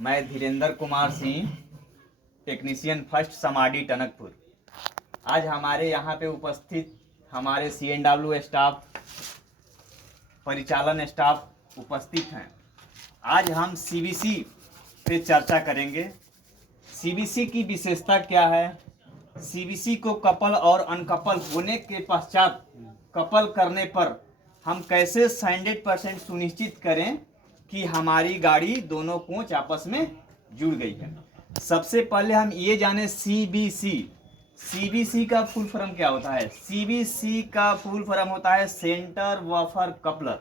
मैं Dhirendra Kumar Singh, technician first समाडी Tanakpur. आज हमारे यहाँ पे उपस्थित हमारे CNW स्टाफ, परिचालन स्टाफ उपस्थित हैं। आज हम CVC पे चर्चा करेंगे। CVC की विशेषता क्या है, CVC को कपल और अनकपल होने के पश्चात कपल करने पर हम कैसे 100% सुनिश्चित करें कि हमारी गाड़ी दोनों कोच आपस में जुड़ गई है। सबसे पहले हम ये जाने CVC का फुल फॉर्म क्या होता है। CVC का फुल फॉर्म होता है centre wafer coupler.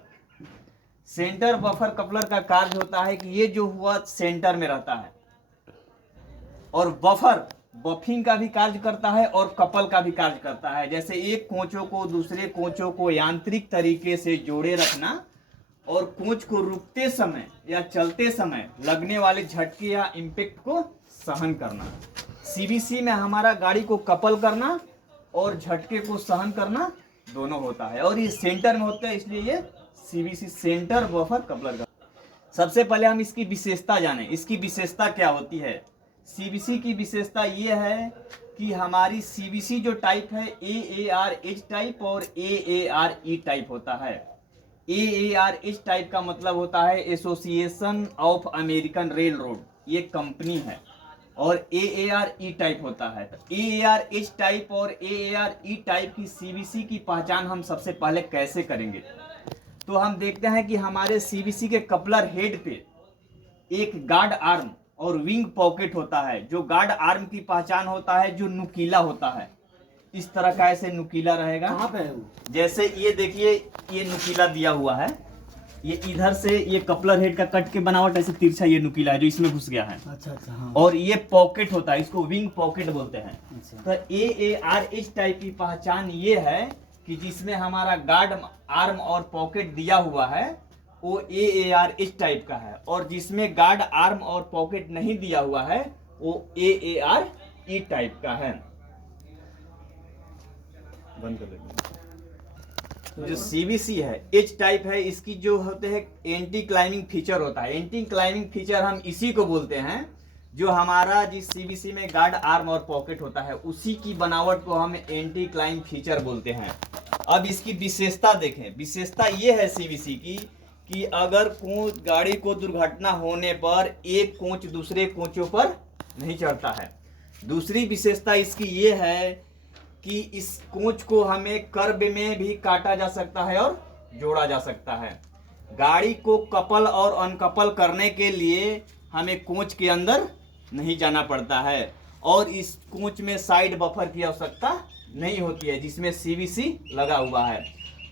Centre wafer coupler का कार्य होता है कि ये जो हुआ सेंटर में रहता है, और वफर बफिंग का भी कार्य करता है और कपल का भी कार्य करता है। जैसे एक कोचों को दूसरे कोचों को यांत्रिक तरीके से जोड़े रखना और कोच को रुकते समय या चलते समय लगने वाले झटके या इम्पैक्ट को सहन करना। CVC में हमारा गाड़ी को कपल करना और झटके को सहन करना दोनों होता है, और ये सेंटर में होता है, इसलिए ये CVC सेंटर वफर कपलर का। सबसे पहले हम इसकी विशेषता जानें। इसकी विशेषता क्या होती है। CVC की विशेषता ये है कि हमारी CVC जो टाइप है AARH टाइप और AARE टाइप होता है। AARH टाइप का मतलब होता है association of American rail road, ये कंपनी है, और AARE टाइप होता है। तो AARH टाइप और AARE टाइप की CVC की पहचान हम सबसे पहले कैसे करेंगे। तो हम देखते हैं कि हमारे CVC के कपलर हेड पे एक गार्ड आर्म और विंग पॉकेट होता है। जो गार्ड आर्म की पहचान होता है जो नुकीला होता है, इस तरह का ऐसे नुकीला रहेगा। कहाँ पे है वो? जैसे ये देखिए, ये नुकीला दिया हुआ है, ये इधर से ये कपलर हेड का कट के बनावट ऐसे तिरछा ये नुकीला है जो इसमें घुस गया है। अच्छा अच्छा, हाँ। और ये पॉकेट होता है, इसको विंग पॉकेट बोलते हैं। अच्छा। तो AARH टाइप की पहचान ये है कि जिसमें हमारा गार्ड आर्म और पॉकेट दिया हुआ है वो AARH टाइप का है, और जिसमें गार्ड आर्म और पॉकेट नहीं दिया हुआ है वो AARE टाइप का है। बंद कर लेंगे। जो CVC है H टाइप है, इसकी जो होते हैं एंटी क्लाइंबिंग फीचर होता है। एंटी क्लाइंबिंग फीचर हम इसी को बोलते हैं जो हमारा जिस CVC में गार्ड आर्म और पॉकेट होता है उसी की बनावट को हम एंटी क्लाइंब फीचर बोलते हैं। अब इसकी विशेषता देखें। विशेषता ये है CVC की कि अगर कोच गाड़ी को दुर्घटना होने पर एक कोच दूसरे कोचों पर नहीं चढ़ता है। दूसरी विशेषता इसकी ये है कि इस कोच को हमें कर्व में भी काटा जा सकता है और जोड़ा जा सकता है। गाड़ी को कपल और अनकपल करने के लिए हमें कोच के अंदर नहीं जाना पड़ता है, और इस कोच में साइड बफर की आवश्यकता नहीं होती है जिसमें CVC लगा हुआ है।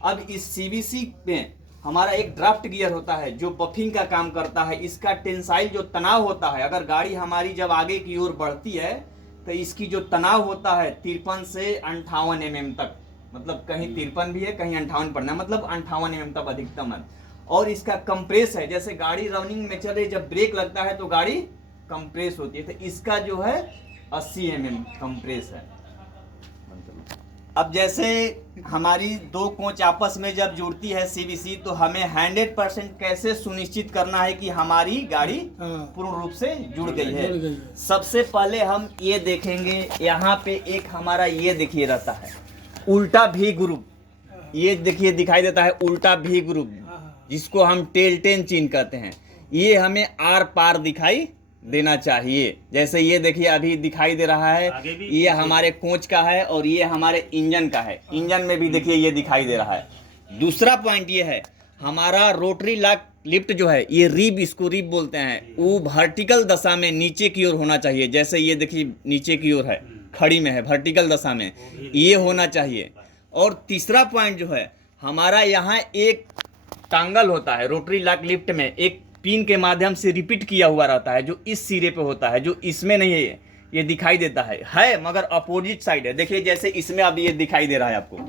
अब इस CVC में हमारा एक ड्राफ्ट गियर होता है जो बफिंग का काम करता है। इसका टेंसाइल जो तनाव होता है, अगर गाड़ी हमारी जब आगे की ओर बढ़ती है तो इसकी जो तनाव होता है 53 से 58 mm तक, मतलब कहीं 53 भी है कहीं 58 पड़ना है, मतलब 58 mm तक अधिकतम है। और इसका कंप्रेस है, जैसे गाड़ी रनिंग में चले जब ब्रेक लगता है तो गाड़ी कंप्रेस होती है, तो इसका जो है 80 mm कंप्रेस है। अब जैसे हमारी दो कोच आपस में जब जुड़ती है CVC, तो हमें 100% कैसे सुनिश्चित करना है कि हमारी गाड़ी पूर्ण रूप से जुड़ गई है। सबसे पहले हम ये देखेंगे, यहाँ पे एक हमारा ये देखिए रहता है उल्टा V ग्रुप, ये देखिए दिखाई देता है उल्टा V ग्रुप, जिसको हम टेल टेन चिन्ह कहते हैं। ये हमें आर पार दिखाई देना चाहिए। जैसे ये देखिए अभी दिखाई दे रहा है, ये हमारे कोच का है और ये हमारे इंजन का है। इंजन में भी देखिए ये दिखाई दे रहा है। दूसरा पॉइंट ये है, हमारा रोटरी लॉक लिफ्ट जो है, ये रिब, इसको रिब बोलते हैं, वो वर्टिकल दशा में नीचे की ओर होना चाहिए। जैसे ये देखिए नीचे की ओर है, खड़ी में है, वर्टिकल दशा में ये होना चाहिए। और तीसरा पॉइंट जो है, हमारा यहाँ एक टांगल होता है रोटरी लॉक लिफ्ट में, एक पिन के माध्यम से रिपीट किया हुआ रहता है जो इस सिरे पे होता है, जो इसमें नहीं है। ये दिखाई देता है मगर अपोजिट साइड है। देखिए जैसे इसमें अब ये दिखाई दे रहा है आपको,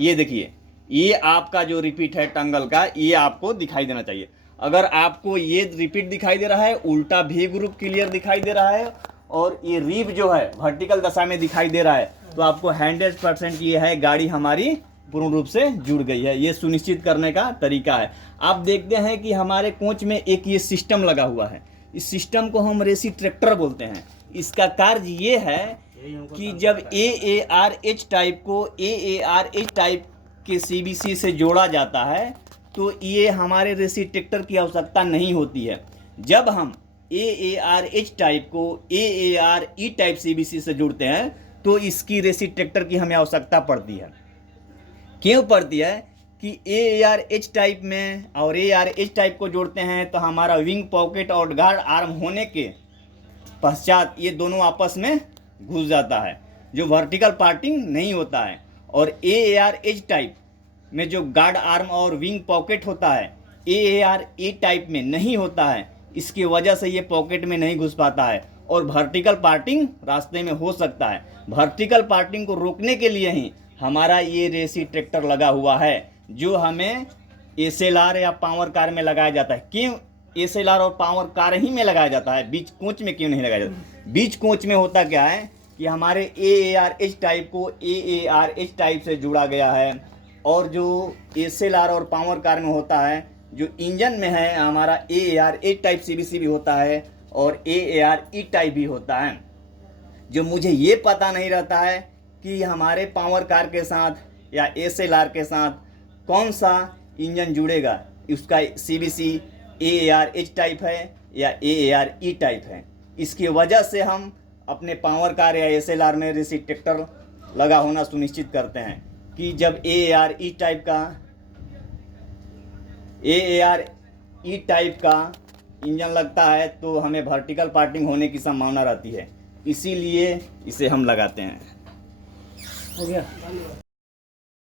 ये देखिए ये आपका जो रिपीट है टंगल का, ये आपको दिखाई देना चाहिए। अगर आपको ये रिपीट दिखाई दे रहा है, उल्टा भी ग्रुप क्लियर दिखाई दे रहा है और ये रिब जो है वर्टिकल दशा में दिखाई दे रहा है, तो आपको 100% ये है गाड़ी हमारी पूर्ण रूप से जुड़ गई है। ये सुनिश्चित करने का तरीका है। आप देखते हैं कि हमारे कोच में एक ये सिस्टम लगा हुआ है, इस सिस्टम को हम रेसिस्ट्रैक्टर बोलते हैं। इसका कार्य ये है कि जब AARH टाइप को AARH टाइप के CBC से जोड़ा जाता है तो ये हमारे रेसिस्ट्रैक्टर की आवश्यकता नहीं होती है। जब हम AARH टाइप को AARE टाइप CBC से जोड़ते हैं तो इसकी रेसिस्ट्रैक्टर की हमें आवश्यकता पड़ती है। क्यों पड़ती है कि AARH टाइप में और AARH टाइप को जोड़ते हैं तो हमारा विंग पॉकेट और गार्ड आर्म होने के पश्चात ये दोनों आपस में घुस जाता है, जो वर्टिकल पार्टिंग नहीं होता है। और AARH टाइप में जो गार्ड आर्म और विंग पॉकेट होता है AARE टाइप में नहीं होता है, इसकी वजह से ये पॉकेट में नहीं घुस पाता है और वर्टिकल पार्टिंग रास्ते में हो सकता है। वर्टिकल पार्टिंग को रोकने के लिए ही हमारा ये रेसिस्ट्रैक्टर लगा हुआ है, जो हमें SLR या पावर कार में लगाया जाता है। क्यों SLR और पावर कार ही में लगाया जाता है, बीच कोच में क्यों नहीं लगाया जाता? बीच कोच में होता क्या है कि हमारे AARH टाइप को AARH टाइप से जुड़ा गया है, और जो SLR और पावर कार में होता है, जो इंजन में है हमारा AARH टाइप CBC भी होता है और AARE टाइप भी होता है। जो मुझे ये पता नहीं रहता है कि हमारे पावर कार के साथ या SLR के साथ कौन सा इंजन जुड़ेगा, उसका CBC AARH टाइप है या AARE टाइप है। इसकी वजह से हम अपने पावर कार या SLR में रेसिस्ट्रैक्टर लगा होना सुनिश्चित करते हैं कि जब AARE टाइप का इंजन लगता है तो हमें वर्टिकल पार्टिंग होने की संभावना रहती है, इसीलिए इसे हम लगाते हैं। हो गया।